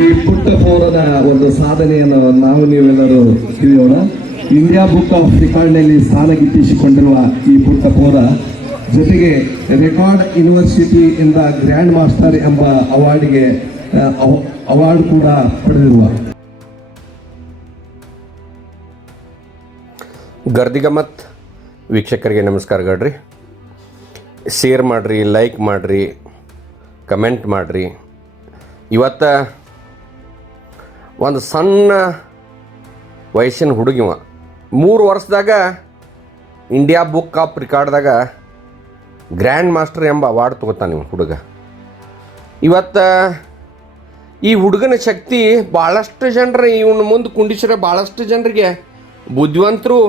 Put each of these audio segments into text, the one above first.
ಈ ಪುಟ್ಟ ಪೌರದ ಒಂದು ಸಾಧನೆಯನ್ನು ನಾವು ನೀವೆಲ್ಲರೂ ತಿಳಿಯೋಣ ಇಂಡಿಯಾ ಬುಕ್ ಆಫ್ ರೆಕಾರ್ಡ್ನಲ್ಲಿ ಸ್ಥಾನ ಗಿಟ್ಟಿಸಿಕೊಂಡಿರುವ ಈ ಪುಟ್ಟ ಪೌರ ಜೊತೆಗೆ ರೆಕಾರ್ಡ್ ಯೂನಿವರ್ಸಿಟಿ ಇಂದ ಗ್ರ್ಯಾಂಡ್ ಮಾಸ್ಟರ್ ಎಂಬ ಅವಾರ್ಡ್ಗೆ ಅವಾರ್ಡ್ ಕೂಡ ಪಡೆದಿರುವ ಗರ್ದಿಗಮತ್ ವೀಕ್ಷಕರಿಗೆ ನಮಸ್ಕಾರಗಳ್ರಿ ಶೇರ್ ಮಾಡಿರಿ ಲೈಕ್ ಮಾಡಿರಿ ಕಮೆಂಟ್ ಮಾಡಿರಿ ಇವತ್ತು ಒಂದು ಸಣ್ಣ ವಯಸ್ಸಿನ ಹುಡುಗಿವ ಮೂರು ವರ್ಷದಾಗ ಇಂಡಿಯಾ ಬುಕ್ ಆಫ್ ರಿಕಾರ್ಡ್ದಾಗ ಗ್ರ್ಯಾಂಡ್ ಮಾಸ್ಟರ್ ಎಂಬ ಅವಾರ್ಡ್ ತೊಗೋತಾನೆ ನಿಮ್ಮ ಹುಡುಗ ಇವತ್ತು ಈ ಹುಡುಗನ ಶಕ್ತಿ ಭಾಳಷ್ಟು ಜನರು ಇವನ ಮುಂದೆ ಕುಂಡಿಸಿರೋ ಭಾಳಷ್ಟು ಜನರಿಗೆ ಬುದ್ಧಿವಂತರು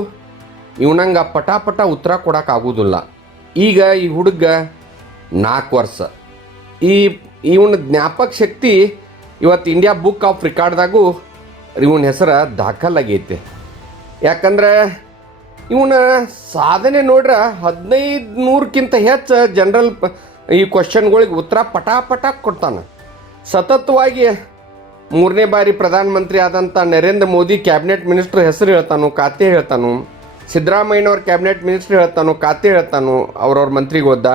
ಇವನಂಗೆ ಪಟಾಪಟ ಉತ್ತರ ಕೊಡೋಕ್ಕಾಗೋದಿಲ್ಲ ಈಗ ಈ ಹುಡುಗ ನಾಲ್ಕು ವರ್ಷ ಈ ಇವನ ಜ್ಞಾಪಕ ಶಕ್ತಿ ಇವತ್ತು ಇಂಡಿಯಾ ಬುಕ್ ಆಫ್ ರಿಕಾರ್ಡ್ದಾಗೂ ಇವನ ಹೆಸರು ದಾಖಲಾಗೈತೆ ಯಾಕಂದ್ರೆ ಇವನ ಸಾಧನೆ ನೋಡ್ರೆ ಹದಿನೈದು ನೂರಕ್ಕಿಂತ ಹೆಚ್ಚು ಜನರಲ್ ಈ ಕ್ವಶನ್ಗಳಿಗೆ ಉತ್ತರ ಪಟಾಪಟ ಕೊಡ್ತಾನೆ ಸತತವಾಗಿ ಮೂರನೇ ಬಾರಿ ಪ್ರಧಾನಮಂತ್ರಿ ಆದಂಥ ನರೇಂದ್ರ ಮೋದಿ ಕ್ಯಾಬಿನೆಟ್ ಮಿನಿಸ್ಟ್ರ್ ಹೆಸರು ಹೇಳ್ತಾನು ಖಾತೆ ಹೇಳ್ತಾನು ಸಿದ್ದರಾಮಯ್ಯನವ್ರ ಕ್ಯಾಬಿನೆಟ್ ಮಿನಿಸ್ಟ್ರ್ ಹೇಳ್ತಾನು ಖಾತೆ ಹೇಳ್ತಾನು ಅವ್ರವ್ರ ಮಂತ್ರಿಗೆ ಹೋದ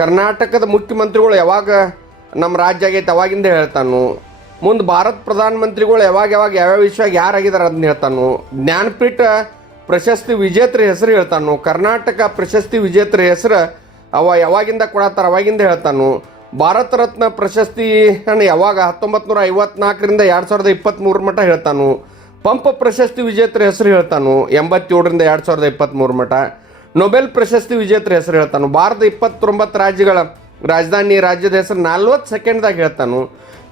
ಕರ್ನಾಟಕದ ಮುಖ್ಯಮಂತ್ರಿಗಳು ಯಾವಾಗ ನಮ್ಮ ರಾಜ್ಯ ಆಗೈತೆ ಅವಾಗಿಂದ ಹೇಳ್ತಾನು ಮುಂದೆ ಭಾರತ ಪ್ರಧಾನಮಂತ್ರಿಗಳು ಯಾವಾಗ ಯಾವಾಗ ಯಾವ್ಯಾವ ವಿಷಯವಾಗಿ ಯಾರಾಗಿದ್ದಾರೆ ಅದನ್ನ ಹೇಳ್ತಾನು ಜ್ಞಾನಪೀಠ ಪ್ರಶಸ್ತಿ ವಿಜೇತರ ಹೆಸರು ಹೇಳ್ತಾನು ಕರ್ನಾಟಕ ಪ್ರಶಸ್ತಿ ವಿಜೇತರ ಹೆಸರು ಅವ ಯಾವಾಗಿಂದ ಕೊಡತ್ತಾರ ಅವಾಗಿಂದ ಹೇಳ್ತಾನು ಭಾರತ ರತ್ನ ಪ್ರಶಸ್ತಿ ಯಾವಾಗ ಹತ್ತೊಂಬತ್ತು ನೂರ ಐವತ್ನಾಲ್ಕರಿಂದ ಎರಡು ಸಾವಿರದ ಇಪ್ಪತ್ತ್ಮೂರು ಮಟ್ಟ ಹೇಳ್ತಾನು ಪಂಪ ಪ್ರಶಸ್ತಿ ವಿಜೇತರ ಹೆಸರು ಹೇಳ್ತಾನು ಎಂಬತ್ತೇಳರಿಂದ ಎರಡು ಸಾವಿರದ ಇಪ್ಪತ್ತ್ಮೂರು ಮಟ್ಟ ನೊಬೆಲ್ ಪ್ರಶಸ್ತಿ ವಿಜೇತರ ಹೆಸರು ಹೇಳ್ತಾನು ಭಾರತ ಇಪ್ಪತ್ತೊಂಬತ್ತು ರಾಜ್ಯಗಳ ರಾಜಧಾನಿ ರಾಜ್ಯದ ಹೆಸರು ನಲ್ವತ್ತು ಸೆಕೆಂಡ್ದಾಗ ಹೇಳ್ತಾನು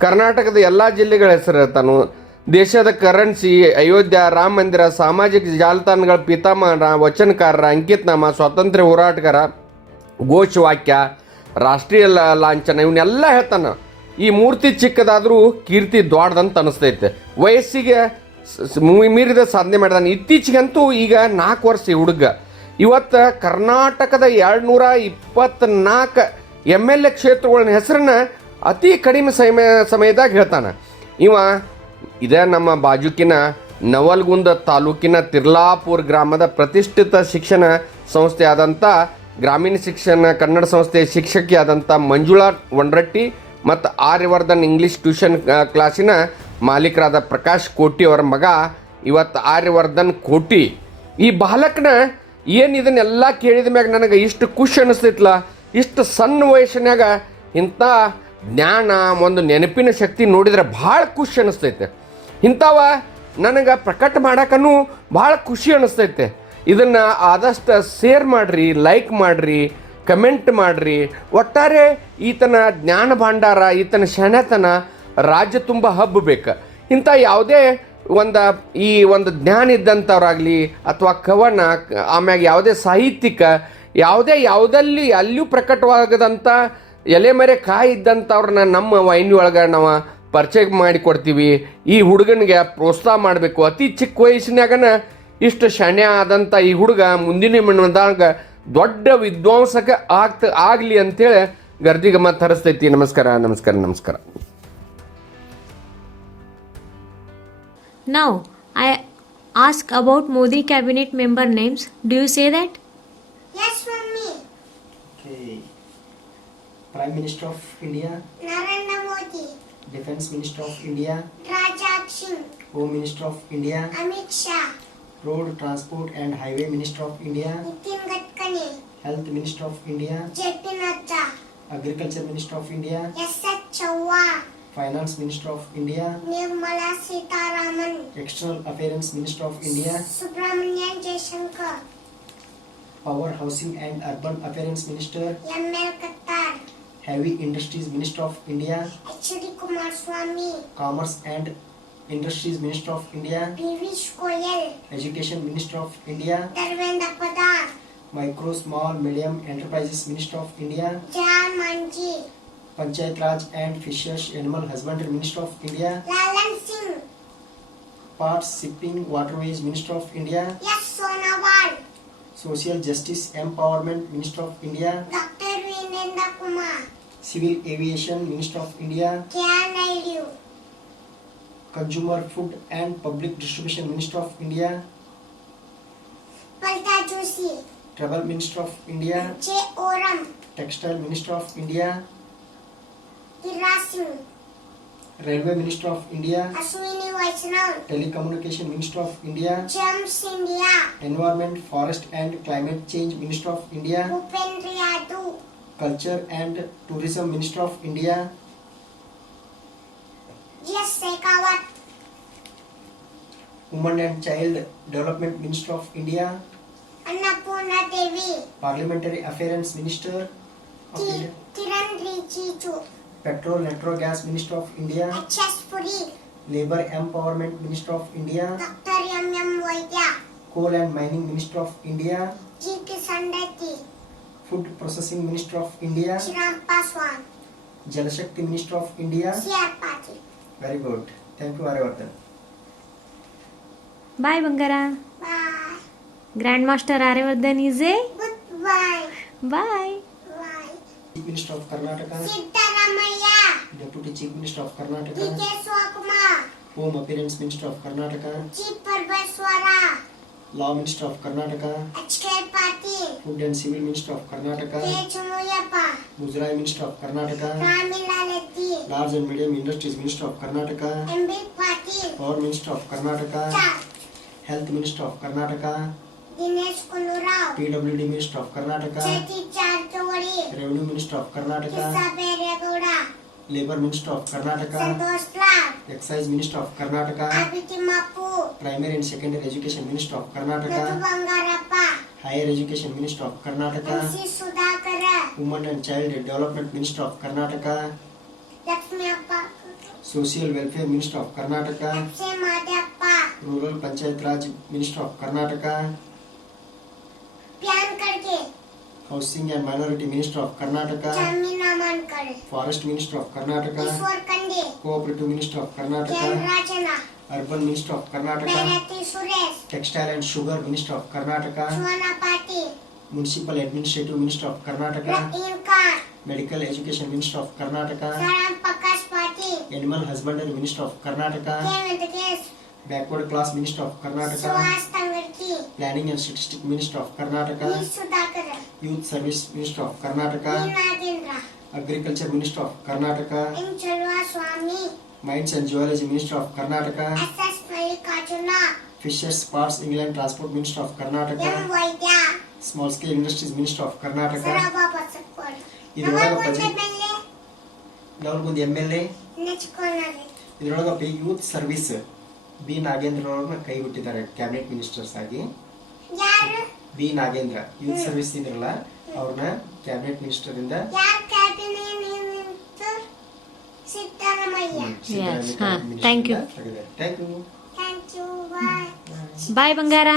ಕರ್ನಾಟಕದ ಎಲ್ಲ ಜಿಲ್ಲೆಗಳ ಹೆಸರು ಹೇಳ್ತಾನು ದೇಶದ ಕರೆನ್ಸಿ ಅಯೋಧ್ಯ ರಾಮ ಮಂದಿರ ಸಾಮಾಜಿಕ ಜಾಲತಾಣಗಳ ಪಿತಾಮಹರ ವಚನಕಾರರ ಅಂಕಿತನಾಮ ಸ್ವಾತಂತ್ರ್ಯ ಹೋರಾಟಗಾರ ಘೋಷವಾಕ್ಯ ರಾಷ್ಟ್ರೀಯ ಲಾಂಛನ ಇವನ್ನೆಲ್ಲ ಹೇಳ್ತಾನೆ ಈ ಮೂರ್ತಿ ಚಿಕ್ಕದಾದರೂ ಕೀರ್ತಿ ದೊಡ್ಡದಂತ ಅನಿಸ್ತೈತೆ ವಯಸ್ಸಿಗೆ ಮೀರಿದ ಸಾಧನೆ ಮಾಡಿದಾನೆ ಇತ್ತೀಚೆಗಂತೂ ಈಗ ನಾಲ್ಕು ವರ್ಷ ಹುಡುಗ ಇವತ್ತು ಕರ್ನಾಟಕದ ಎರಡು ನೂರ ಇಪ್ಪತ್ತ್ನಾಲ್ಕು ಎಮ್ ಎಲ್ ಎ ಕ್ಷೇತ್ರಗಳ ಹೆಸರನ್ನ ಅತಿ ಕಡಿಮೆ ಸಮಯ ಸಮಯದಾಗ ಹೇಳ್ತಾನೆ ಇವ ಇದೇ ನಮ್ಮ ಬಾಜುಕಿನ ನವಲ್ಗುಂದ ತಾಲೂಕಿನ ತಿರ್ಲಾಪುರ್ ಗ್ರಾಮದ ಪ್ರತಿಷ್ಠಿತ ಶಿಕ್ಷಣ ಸಂಸ್ಥೆ ಆದಂಥ ಗ್ರಾಮೀಣ ಶಿಕ್ಷಣ ಕನ್ನಡ ಸಂಸ್ಥೆಯ ಶಿಕ್ಷಕಿಯಾದಂಥ ಮಂಜುಳಾ ವಂಡ್ರಟ್ಟಿ ಮತ್ತು ಆರ್ಯವರ್ಧನ್ ಇಂಗ್ಲೀಷ್ ಟ್ಯೂಷನ್ ಕ್ಲಾಸಿನ ಮಾಲೀಕರಾದ ಪ್ರಕಾಶ್ ಕೋಟಿ ಅವರ ಮಗ ಇವತ್ತು ಆರ್ಯವರ್ಧನ್ ಕೋಟಿ ಈ ಬಾಲಕನ ಏನು ಇದನ್ನೆಲ್ಲ ಕೇಳಿದ ಮ್ಯಾಗ ನನಗೆ ಇಷ್ಟು ಖುಷಿ ಅನಿಸ್ತಿತ್ತಲ್ಲ ಇಷ್ಟು ಸಣ್ಣ ವಯಸ್ಸಿನಾಗ ಇಂಥ ಜ್ಞಾನ ಒಂದು ನೆನಪಿನ ಶಕ್ತಿ ನೋಡಿದರೆ ಭಾಳ ಖುಷಿ ಅನ್ನಿಸ್ತೈತೆ ಇಂಥವ ನನಗೆ ಪ್ರಕಟ ಮಾಡೋಕ್ಕೂ ಭಾಳ ಖುಷಿ ಅನ್ನಿಸ್ತೈತೆ ಇದನ್ನು ಆದಷ್ಟು ಶೇರ್ ಮಾಡಿರಿ ಲೈಕ್ ಮಾಡಿರಿ ಕಮೆಂಟ್ ಮಾಡಿರಿ ಒಟ್ಟಾರೆ ಈತನ ಜ್ಞಾನ ಭಂಡಾರ ಈತನ ಶಣತನ ರಾಜ್ಯ ತುಂಬ ಹಬ್ಬಬೇಕು ಇಂಥ ಯಾವುದೇ ಒಂದು ಈ ಒಂದು ಜ್ಞಾನ ಇದ್ದಂಥವ್ರಾಗಲಿ ಅಥವಾ ಕವನ ಆಮ್ಯಾಗ ಯಾವುದೇ ಸಾಹಿತ್ಯಿಕ ಯಾವುದೇ ಯಾವುದಲ್ಲಿ ಅಲ್ಲಿಯೂ ಪ್ರಕಟವಾಗದಂಥ ಮರೆ ಕಾಯಿ ಇದ್ದಂಥವ್ರನ್ನ ನಮ್ಮ ವೈನ್ ಒಳಗೆ ನಾವು ಪರಿಚಯ ಮಾಡಿಕೊಡ್ತೀವಿ ಈ ಹುಡುಗನಿಗೆ ಪ್ರೋತ್ಸಾಹ ಮಾಡಬೇಕು ಅತಿ ಚಿಕ್ಕ ವಯಸ್ಸಿನಾಗನ ಇಷ್ಟು ಶಣ್ಯ ಆದಂಥ ಈ ಹುಡುಗ ಮುಂದಿನ ಮನದಾಗ ದೊಡ್ಡ ವಿದ್ವಾಂಸಕ ಆಗ್ತ ಆಗಲಿ ಅಂತೇಳಿ ಗರ್ಜಿಗೆ ಮತ ಹರಿಸ್ತೈತಿ ನಮಸ್ಕಾರ ನಮಸ್ಕಾರ ನಮಸ್ಕಾರ now I ask about Modi cabinet member names do say that Prime Minister of India? Narendra Modi. Defense Minister of India? Rajat Singh. Home Minister of India? Amit Shah. Road Transport and Highway Minister of India? Nitin Gadkari. Health Minister of India? JP Nadda. Agriculture Minister of India? S. H. Chauhan. Finance Minister of India, Nirmala Sitaraman, External Affairs Minister of India, Subramanian Jaishankar, Power Housing and Urban Affairs Minister, M L Khattar, Heavy Industries Minister of India Actually, Kumar Swami Commerce and Industries Minister of India Piyush Koyal. Education Minister of India Dharmendra Padar. Micro Small Medium Enterprises Minister of India Jaan Manji Panchayat Raj and Fisheries Animal Husbandry Minister of India Lalan Singh Parts Shipping Waterways Minister of India Yes Sonawal Social Justice Empowerment Minister of India Dr. Ananda Kumar, Civil Aviation Minister of India, Kya Naidu, Consumer Food and Public Distribution Minister of India, Palta Joshi, Travel Minister of India, J. Oram, Textile Minister of India, Hirasim, Railway Minister of India, Ashwini Vaishnav, Telecommunication Minister of India, James India, Environment, Forest and Climate Change Minister of India, Bhupendra Yadav, Culture and Tourism Minister of India? Yes, Sekawat. Women and Child Development Minister of India? Annapurna Devi. Parliamentary Affairs Minister Ki Kiran Rijiju. Petrol Natural Gas Minister of India? H.S. Puri. Labor Empowerment Minister of India? Dr. M. Vaidya. Coal and Mining Minister of India? G. Kisan Reddy. Food processing minister of India Chirag Jal Shakti minister of India very good thank you Aryavardhan boy bagara grandmaster Aryavardhan is a boy chief minister of Karnataka deputy chief minister of Karnataka home appearance minister of Karnataka chief Parameshwara law minister of karnataka H.K. Patil, food and civil minister of karnataka K. Chumulyappa, muzirai minister of karnataka Ramila Reddy, large and medium industries minister of karnataka M.B. Patil, power minister of karnataka Cha, health minister of karnataka Dinesh Gundurao, pwd minister of karnataka Chetty Charjori, revenue minister of karnata Isabel Gowda, Labour Minister of Karnataka, Santosh Lal, Excise Minister of Karnataka, R.P. Timappu, Primary and Secondary Education Minister of Karnataka, Nathu Bangarappa, Higher Education Minister of Karnataka, M.C. Sudhakara, Women and Child Development Minister of Karnataka, Lakshmi Appa, Social Welfare Minister of Karnataka, Akshay Madhyappa, Rural Panchayat Raj Minister of Karnataka, Pyan Karke, Housing and Minority Minister of Karnataka, Forest Minister of Karnataka, Cooperative Minister of Karnataka, Urban Minister of Karnataka, Textile and Sugar Minister of Karnataka, Municipal Administrative Minister of Karnataka, Medical Education Minister of Karnataka, Animal Husbandry Minister of Karnataka, Backward Class Minister of Karnataka, Planning and Statistics Minister of Karnataka, Youth Service Minister of Karnataka. Agriculture minister of Karnataka mines and geology minister of Karnataka fishers parts England transport minister of Karnataka small scale industries minister of Karnataka ಇದರೊಳಗ Navalgund M L A ಇದರೊಳಗೆ youth service B Nagendra ಅವ್ರನ್ನ ಕೈ ಬಿಟ್ಟಿದ್ದಾರೆ cabinet ministers ಆಗಿ B Nagendra youth service ಇದ್ರಲ್ಲ ಅವ್ರನ್ನ cabinet minister ಇಂದ you boy ಬಂಗಾರ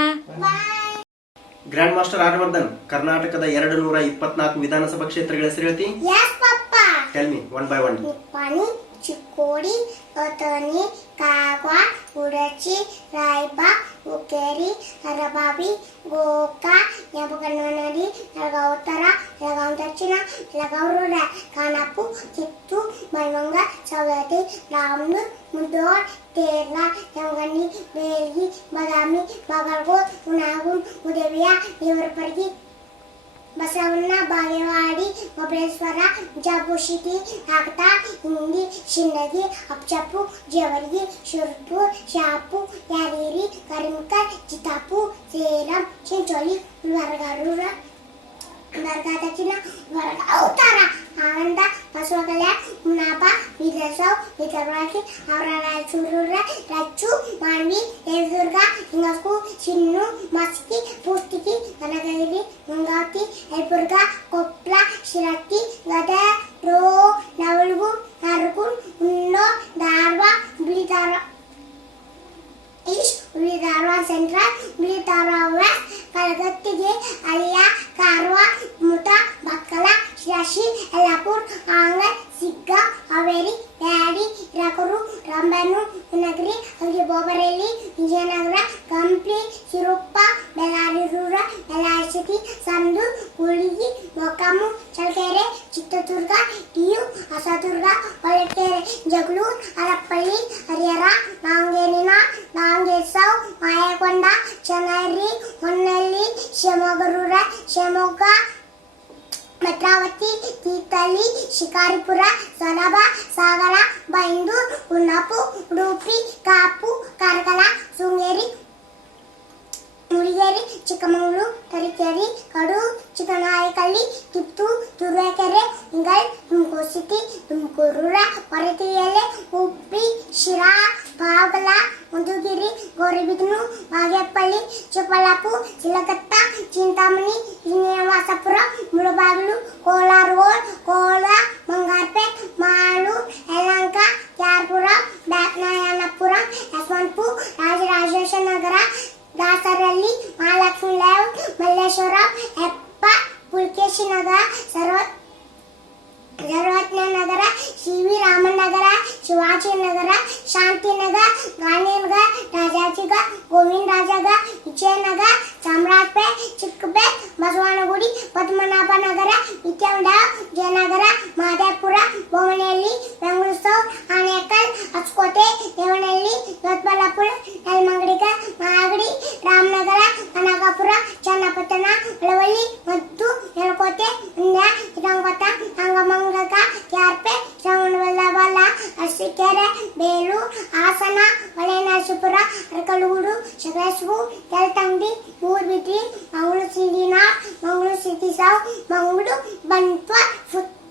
grand master Aryavardhan ಕರ್ನಾಟಕದ ಎರಡು ನೂರ ಇಪ್ಪತ್ನಾಲ್ಕು ವಿಧಾನಸಭಾ ಕ್ಷೇತ್ರಗಳ ಹೆಸರು ಹೇಳ್ತಿ tell one by one Chikkodi Kagwad Udachi Raybag ಉಕ್ಕೇರಿ ಹರಬಾವಿ ಗೋಕ ಯಮಗನ್ನಡಿ ನಳಗಾವ್ ಉತ್ತರ ಬೆಳಗಾವ್ ದಕ್ಷಿಣ ಬೆಳಗಾವ್ ರೋಡ ಖಾನಾಪು ಚಿತ್ತು ಮೈವಂಗ ಸವದತ್ತಿ ರಾಮನೂರ್ ಮುದೋಳ್ ತೇರ್ಲ ಯಮಗನ್ನಿ ಬೇಲ್ಗಿ ಬದಾಮಿ ಬಾಗಲಕೋಟ್ ಹುಣಾಗುಂ ಉದವಿಯ ದೇವರಪರ್ಗಿ ಬಸವಣ್ಣ ಬಾಗೇವಾಡಿ ಮೊಬಳೇಶ್ವರ ಜಬುಶಿಟಿ ಹಾಕ್ತಾ ಹಿಂದಿ ಶಿನ್ನಗಿ ಅಪ್ಚಪ್ಪು ಜೇವರ್ಗಿ ಶುರ್ಪುರ್ ಶಾಪು ಯಾರೇರಿ ಕರಿಮಕರ್ ಚಿತಾಪು ಸೇಲಂ ಚಿಂಚೋಳಿ ವರ್ಗಾರೂರ ವರ್ಗ ದಕ್ಷಿಣ ವರ್ಗ ಉತ್ತರ ಆನಂದ ಬಸವ ಕಲ್ಯಾಣ ಮುನಾಪ ವಿದಸವ್ ವಿದರ್ವಾಕಿ ಅವರ ರಾಯಚೂರೂರ ರಚ್ಚು ಚಿತ್ರದುರ್ಗ ಟಿಯು ಹೊಸದುರ್ಗ ಹೊಳಕೆರೆ ಜಗಳೂರು ಹರಪಳ್ಳಿ ಹರಿಹರ ನಾಂಗೇನಿನ ನಾಂಗೇಸವ್ ಮಾಯಕೊಂಡ ಚನ್ನರಿ ಹೊನ್ನಳ್ಳಿ ಶಿವಮೊಗ್ಗರೂರ ಶಿವಮೊಗ್ಗ ಭದ್ರಾವತಿ ತೀರ್ಥಹಳ್ಳಿ ಶಿಕಾರಿಪುರ ಸೊಲಭ ಸಾಗರ ಬೈಂದೂರು ಉನ್ನಪು ಉಡುಪಿ ಕಾಪು ಕಾರ್ಕಳ ಶೃಂಗೇರಿ ಮುರಿಗೇರಿ ಚಿಕ್ಕಮಗಳೂರು ತರೀಕೆರೆ ಕಡೂರು ಚಿಕ್ಕನಾಯಕಳ್ಳಿ ಕಿತ್ತೂರು ತುರುವೇಕೆರೆ ಇಂಗಲ್ ತುಮಕೂರು ಸಿಟಿ ತುಮಕೂರು ಹೊರತಿಯಲೆ ಉಪ್ಪಿ ಶಿರಾ ಬಾಗಲ ಮಧುಗಿರಿ ಗೌರಿಬಿದನು ಬಾಗೇಪಳ್ಳಿ ಚಿಕ್ಕಬಳ್ಳಾಪುರ ಚಿಲಕತ್ತ ಚಿಂತಾಮಣಿ ಶ್ರೀನಿವಾಸಪುರ ಮುಳಬಾಗಿಲು ಕೋಲಾರ ರೋಡ್ ಕೋಲಾರ ಮಂಗಾರಪೇಟ್ ಅರಸೀಕೆರೆ ಬೇಲೂರು ಹಾಸನ ಹೊಳೆನರಸೀಪುರ ಅರಕಲಗೂಡು ಸಕಲೇಶಪುರ ತೆಲತಂಗಡಿ ಮೂರ್ಬಿದ್ರಿ ಮಂಗಳೂರು ಸಿರಿನಾಥ್ ಮಂಗಳೂರು ಸಿಟಿ ಸಾವು ಮಂಗಳೂರು ಬಂಟ್ವಾಳ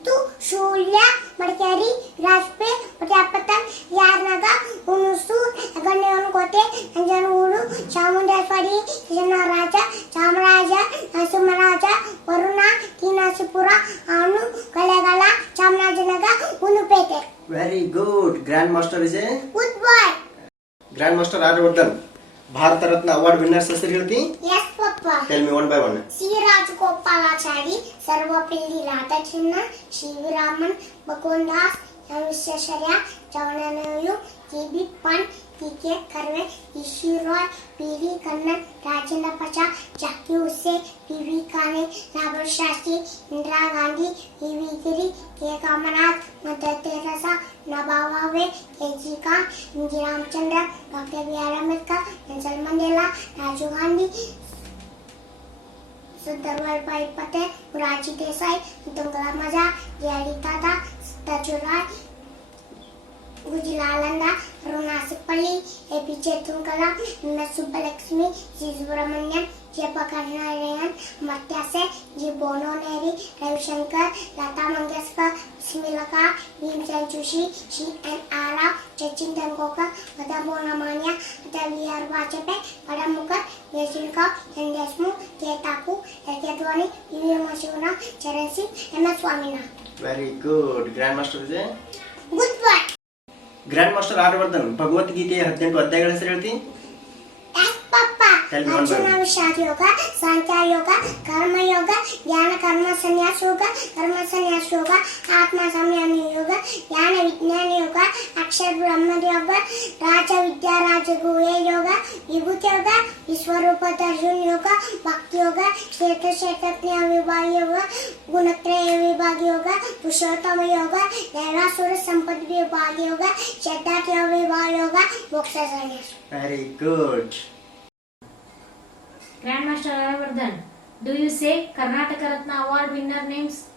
ಮತ್ತು ಶೂಲ್ಯ ಮಡಿಕೇರಿ ರಾಜ್ಪೆ ಪಟ್ಯಾಪತ್ತ ಯಾರ್ನಾಗ ಹುಣಸು ಗಣ್ಯನ ಕೋಟೆ ಅಂಜನಗೂಡು ಚಾಮುಂಡೇಶ್ವರಿ ಕೃಷ್ಣರಾಜ ಚಾಮರಾಜ ನರಸಿಂಹರಾಜ ವರುಣ ತೀನಾಸಿಪುರ ಆನು ಕಲೆಗಳ ಚಾಮರಾಜನಗ ಉನುಪೇಟೆ very good grand master Vijay good boy grand master Aryavardhan Bharat Ratna award winners ಹೆಸರು ಹೇಳ್ತಿ yes papa tell me one by one C Rajagopalachari Sarvepalli Radhakrishna ഞാൻ വിശ്വശര ചവണനയും G B പൺ T K Karnan ഋഷി റോയ് പി വി കണ്ണൻ രാജേന്ദ്ര പ്രസാദ് ജാക്കി ഹുസൈൻ പി വി കാനെ രാബർട്ട് Shastri Indira Gandhi P V Giri K Kamaraj mother Theresa നബാവാവെ K G Kant Indira Ramachandra doctor B R Ambedkar Nelson Mandela Rajiv Gandhi Sundarbhai Patel Morarji Desai Abdul Kalam Azad J D दादा Tăciuraci, గుజలాలంద రుణాసిపల్లి ఎపి చేతుంకల నసుబ్బలక్ష్మి శిశుబ్రహ్మణ్యం ಜಿ ಭಗವ ಹದಿನೆಂಟು ಅಧ್ಯಾಯಿ అర్జున విషాద యోగ సాంఖ్య యోగ కర్మ యోగ జ్ఞాన కర్మ సన్యాస యోగ కర్మ సన్యాస యోగ ఆత్మ సంయామ యోగ జ్ఞాన విజ్ఞాన యోగ అక్షర బ్రహ్మ యోగ రాజ విద్యా రాజగుహ యోగ విభూతి యోగ విశ్వరూప దర్శన యోగ భక్తి యోగ క్షేత్ర క్షేత్రజ్ఞ విభాగ యోగ గుణత్రయ విభాగ యోగ పురుషోత్తమ యోగ నైరాసుర సంపద విభాగ యోగ శతాఖ్య విభాగ యోగ మోక్ష సన్యాసం very good Grand Master Aravardhan, do you say Karnataka Ratna award winner names?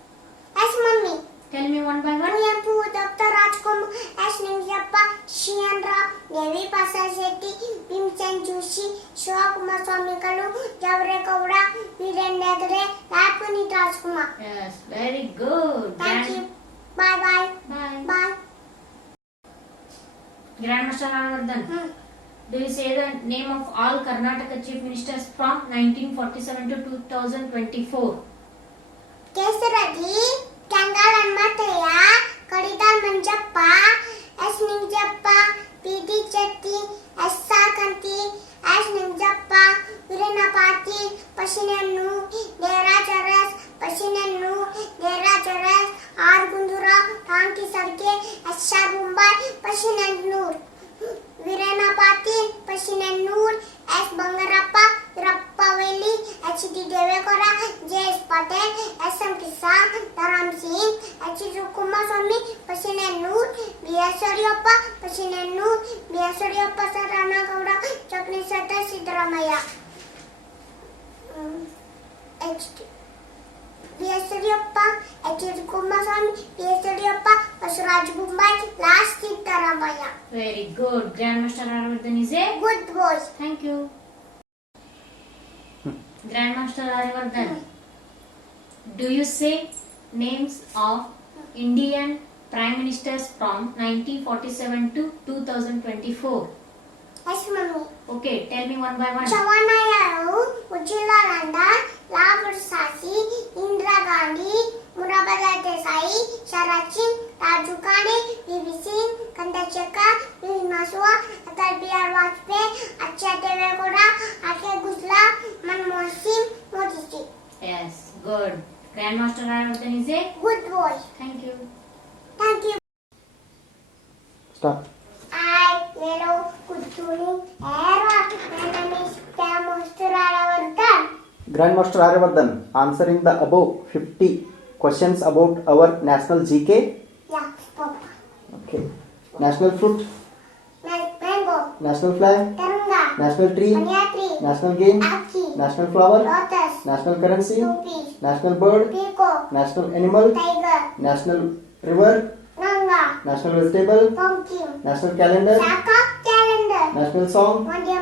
Yes, mummy. Tell me one by one. Kuyapu, Dr. Rajkumar, S. Ningappa, Shian Rao, Devi Pasar Shetty, Bhimchan Joshi, Shiva Kumar Swamikalu, Javre Kaura, Viren Negre, Lal Puneet Rajkumar. Yes, very good. Thank Grand... you. Bye bye. Bye. Bye. Grandmaster Aravardhan. Hmm. do you say the name of all Karnataka chief ministers from 1947 to 2024? ಕೆಸರಗಿ ಕೆಂಗಾಳಮ್ಮತಯ್ಯ Kadidal Manjappa S Nijalingappa P D Jatti s you. Grandmaster Arivardhan, do you say names of Indian Prime Ministers from 1947 to 2024? Yes, Mummy. Okay, tell me one by one. Chawanayaru, Ujjila Randa, Sasi, Indira Gandhi, Murabada sai Sharachin, Tarcukani, BBC, Kandacheka, Yui Masua, Atal B.R. Vajpayee, Akshay Devegowda, R.K. Gujral, Manmohan Singh, Modi Yes, good. Grandmaster Ranawardhan is a good boy. Thank you. Thank you. Stop. I, yellow, Kutuni, Aero, my name is Grandmaster Ranawardhan. Grandmaster Ranawardhan, answering the above 50 questions about our national GK Okay. National fruit? Mango. National flag? Taranga. National tree? Banyan tree. National game? Aki. National flower? Lotus. National currency? Rupee. National bird? Peacock. National animal? Tiger. National river? Nanga. National vegetable? Pumpkin. National calendar? Shaka calendar. National song? Vande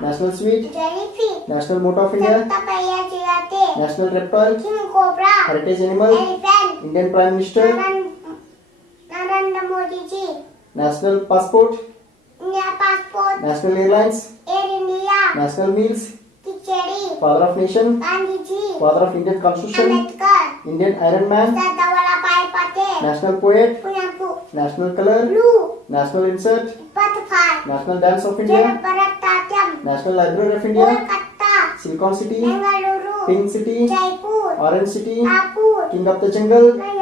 National sweet? Jellyfish. National motto of India? Chattapaya Jayate. National reptile? King cobra. Heritage animal? Elephant. Indian prime minister? Narendra National passport. National airlines. National meals. Kichari. Father of nation. Gandhi ji. Father of Indian constitution. Indian Iron Man. National poet. National color. National insert. National dance of India. National library of India. Silicon City. Pink City. Orange City. Apur. King of the jungle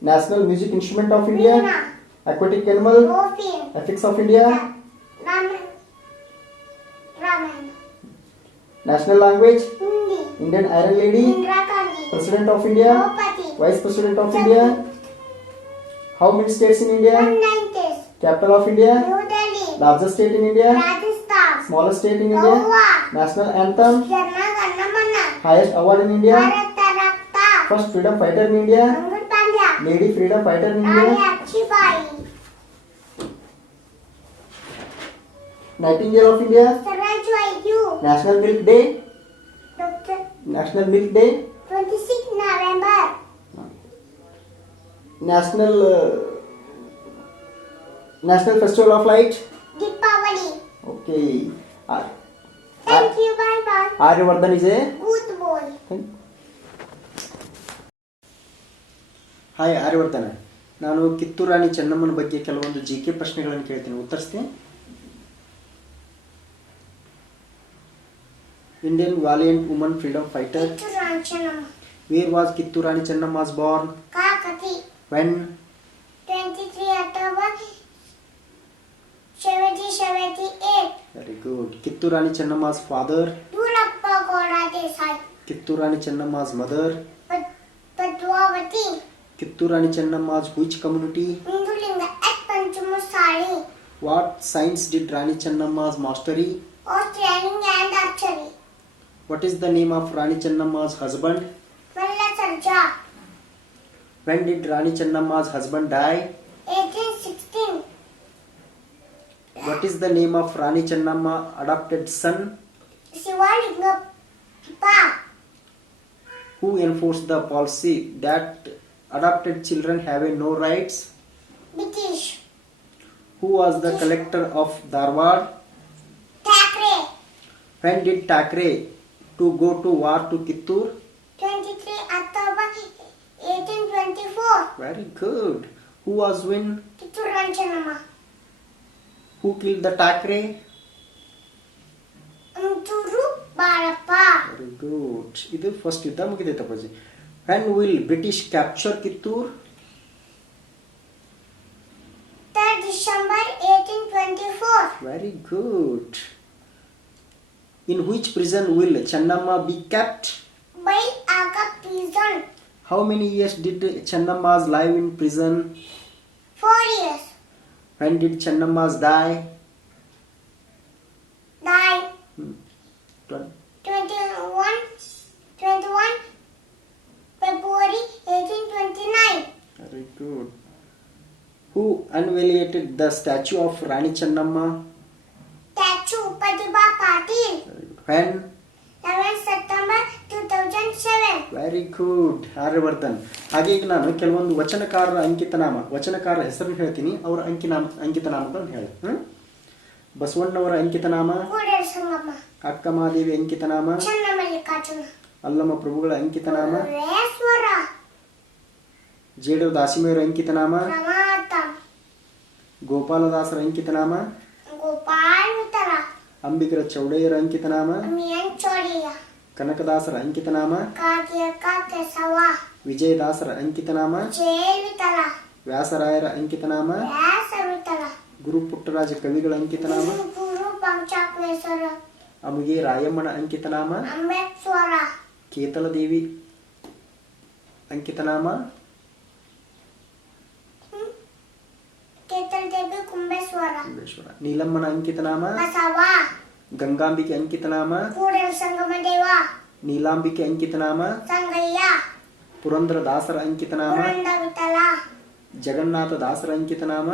national music instrument of India, aquatic animal, ethics of India, national language, Indian Iron Lady, President of India, Vice President of India, how many states in India, capital of India, largest state in India, smallest state in India, national anthem, highest award in India, first freedom fighter in India. Lady freedom fighter India nightingale of India I you national milk day doctor national milk day 26 November national national festival of light Deepavali okay thank you bye bye Aryavardhan is a good hi Aryavardhana ನಾನು ಕಿತ್ತೂರು ರಾಣಿ ಚೆನ್ನಮ್ಮನ ಬಗ್ಗೆ ಕೆಲವೊಂದು G K ಪ್ರಶ್ನೆಗಳನ್ನು ಕೇಳ್ತೀನಿ ಉತ್ತರಿಸ್ತೀನಿ Indian valiant woman freedom fighter Itu Ranchanam. Where was Kittur Rani Chennamma was born Kakati. When 23 October 1778. Very good Kittur Rani Chennamma was father Durappa Goda Desai. Kittur Rani Chennamma was mother Pad- Padwavati. Kittur Chennamma's which community? Indulinga at What science did Rani Chennamma's mastery? Horse and archery. What is the name of Rani Chennamma's husband? Sarja. When did Rani Chennamma's husband die? 1816. What is the name of Rani Chennamma's adopted son? Who enforced the policy that adopted children have a no rights? British. Who was the collector of Dharwad? Thackeray. When did Thackeray to go to war to Kittur? 23 October 1824. Very good. Who was win? Kittur Ranchanama. Who killed the Thackeray? Unturu Barappa. Very good. ಇದು first ಯುದ್ಧ ಮುಗಿದೈತೆ ಅಪ್ಪಾಜಿ When will British capture Kittur? 3rd December 1824. Very good. In which prison will Channamma be kept? By Aga prison. How many years did Channamma's live in prison? Four years. When did Channamma's die? Die. Hmm. 21. 21. 21. February 1829. Very good. Who unveited the statue of Rani Channamma? Statue Pratibha Patil. When? 11 September 2007. Very good Aryavardhan ಹಾಗೆ ಈಗ ನಾನು ಕೆಲವೊಂದು ವಚನಕಾರರ ಅಂಕಿತನಾಮ ವಚನಕಾರರ ಹೆಸರನ್ನು ಹೇಳ್ತೀನಿ ಅವರ ಅಂಕಿನಾಮ ಅಂಕಿತನಾಮಗಳನ್ನು ಹೇಳಿ ಹ್ಮ್? ಬಸವಣ್ಣವರ ಅಂಕಿತನಾಮ Kudal Sangama. Akkamahadevi ಅಂಕಿತನಾಮ Channamallikarjuna. ಅಲ್ಲಮ್ಮ ಪ್ರಭುಗಳ ಅಂಕಿತನಾಮ ಜೇಡು ದಾಸಿಮೆಯವರ ಅಂಕಿತನಾಮ ಗೋಪಾಲದಾಸರ ಅಂಕಿತನಾಮ ಅಂಬಿಕರ ಚೌಡಯ್ಯರ ಅಂಕಿತನಾಮ ಕನಕದಾಸರ ಅಂಕಿತನಾಮ ವಿಜಯದಾಸರ ಅಂಕಿತನಾಮ ವ್ಯಾಸರಾಯರ ಅಂಕಿತನಾಮ ಗುರು ಪುಟ್ಟರಾಜ ಕವಿಗಳ ಅಂಕಿತನಾಮ ಅಮುಗೆ ರಾಯಮ್ಮನ ಅಂಕಿತನಾಮ ದೇವಿ ಅಂಕಿತನಾಮ ಕುಂಬೇಶ್ವರ ನೀಲಮ್ಮನ ಅಂಕಿತನಾಮ ಗಂಗಾಂಬಿಕೆ ಅಂಕಿತನಾಮ ನೀಲಾಂಬಿಕೆ ಅಂಕಿತನಾಮ ಪುರಂದರ ದಾಸರ ಅಂಕಿತನಾಮ ಜಗನ್ನಾಥ ದಾಸರ ಅಂಕಿತನಾಮ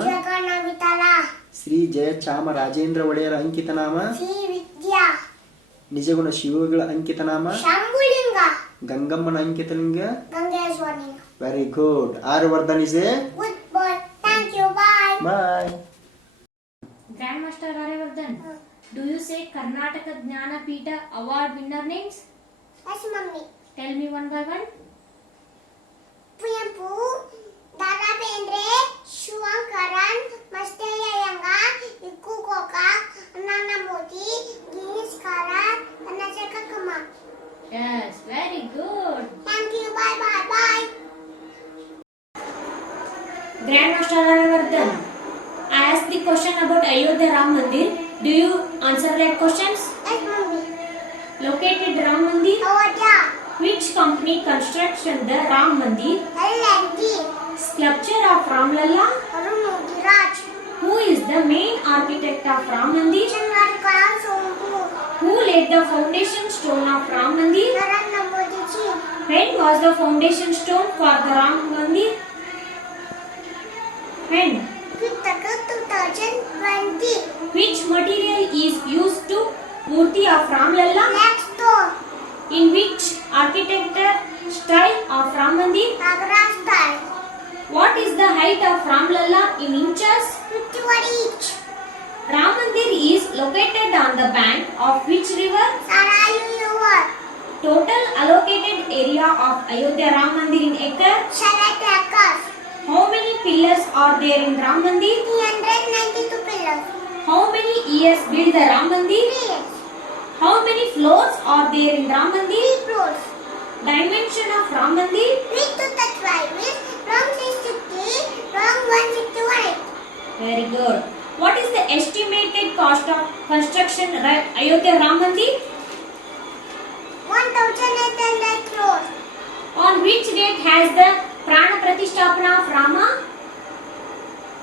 ಶ್ರೀ ಜಯ ಚಾಮ ರಾಜೇಂದ್ರ ಒಡೆಯರ ಅಂಕಿತನಾಮ ನಿಜಗುಣ ಶಿವಗಳ ಅಂಕಿತನಾಮ GANGAM ಗಂಗಮ್ಮನ ಅಂಕಿತನಿಗೆ very good Aryavardhan is a boy grand master Aryavardhan Do you say Karnataka Jnana Pita award winner names? Yes, mummy. Tell me one by one. Priyanpu, Darabendre, Shivankaran, Masteya Yanga, Vikku Goka, Nana Modi, Girish Karan, Anachaka Kumar. Yes, very good. Thank you. Bye bye bye. Grandmaster Ranavardhan, I asked the question about Ayodhya Ram Mandir. Do you answer that questions? Yes, Mandir. Located Ram Mandir? Ayodhya. Which company construction the Ram Mandir? L&T. Sculpture of Ram Lalla? Arun Who is the main architect of Ram Mandir? Chandrakaran Sompu. Who laid the foundation stone of Ram Mandir? When was the foundation stone for the Ram Mandir? When? Which material is used to Murti of Ram Lalla? In which architecture style of Ram Mandir? Agra style. What is the height of Ram Lalla in inches? 51 on the bank of which river? Sarayu River. Total allocated area of Ayodhya Ram Mandir in acre? 7 acres. How many pillars are there in Ram Mandir? 392 pillars. How many years built the Ram Mandir? 3 years. How many floors are there in Ram Mandir? 3 floors. Dimension of Ram Mandir? 3 to 35 means Ram 360, Ram 161. Very good. What is the estimated cost of construction Ayodhya Ram Mandir? 1800 crores. On which date has the Prana Pratishthapana of Rama?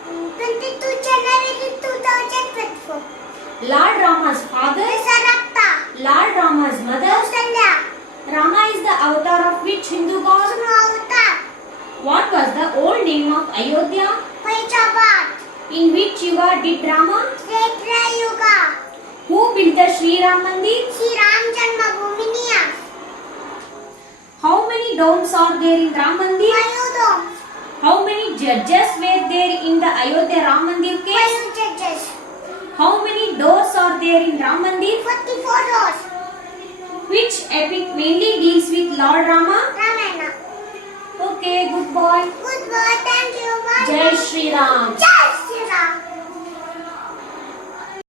22 January 2024. Lord Rama's father? Dasarata. Lord Rama's mother? Kaushalya. Rama is the avatar of which Hindu god? Vishnu avatar. What was the old name of Ayodhya? Vaishnava. In which Yuga did Rama? Treta Yuga. Who built the Sri Ram Mandir? Sri Ram Janmabhoomi How many domes are there in Ram Mandir? Five domes. How many judges were there in the Ayodhya Ram Mandir case? Five judges. How many doors are there in Ram Mandir? 44 doors. Which epic mainly deals with Lord Rama? Ramayana. Okay, good boy. Good boy, thank you. Bye. Jai Shri Ram. Jai Tata.